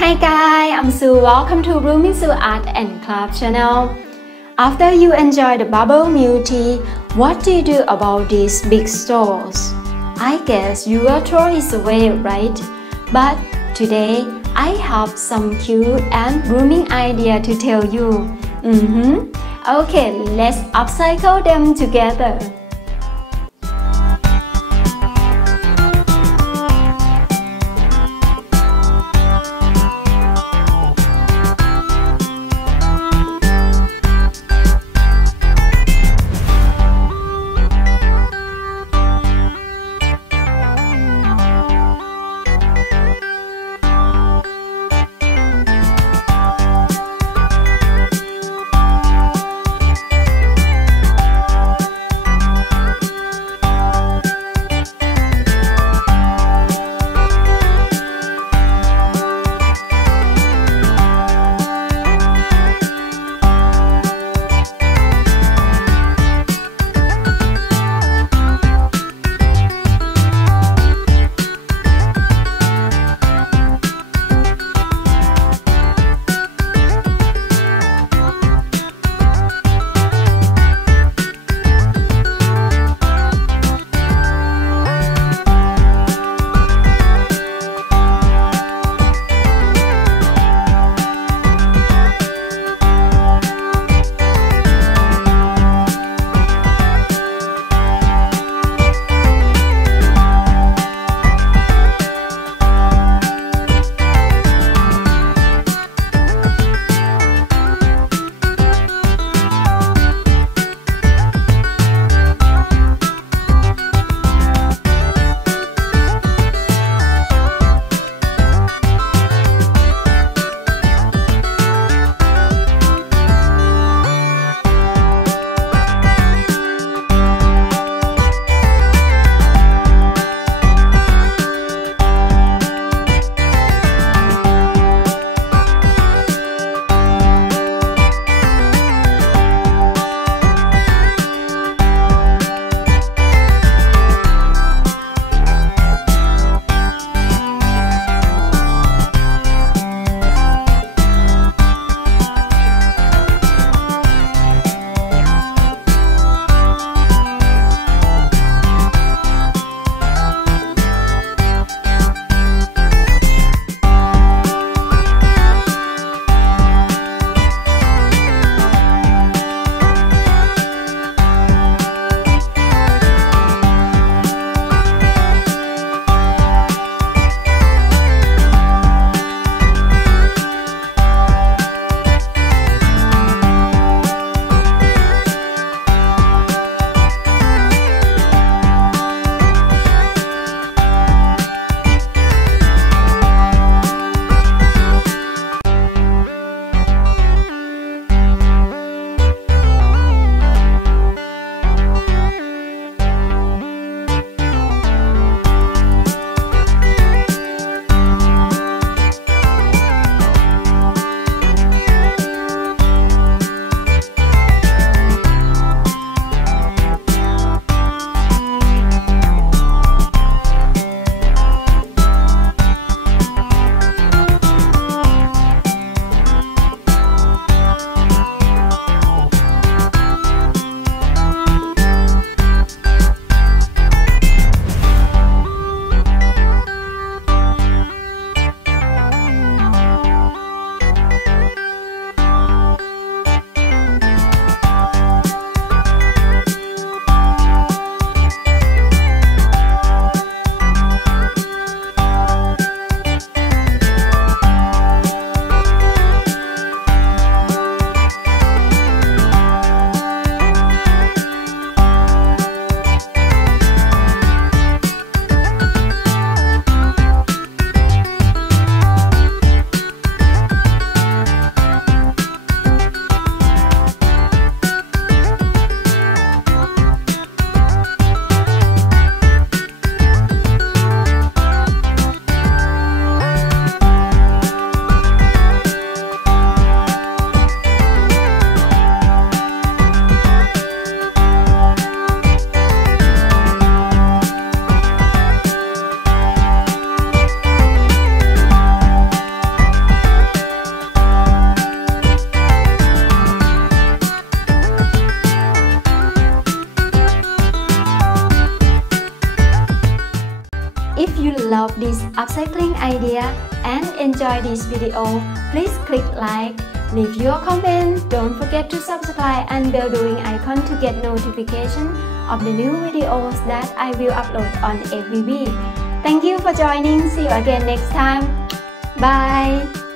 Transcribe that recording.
Hi guys, I'm Sue. Welcome to Blooming Sue Art and Craft channel. After you enjoy the bubble milk tea, what do you do about these big straws? I guess you will throw it away, right? But today, I have some cute and blooming idea to tell you. Okay, let's upcycle them together. If you love this upcycling idea and enjoy this video, please click like, leave your comment, don't forget to subscribe and bell doing icon to get notification of the new videos that I will upload on every week. Thank you for joining. See you again next time. Bye.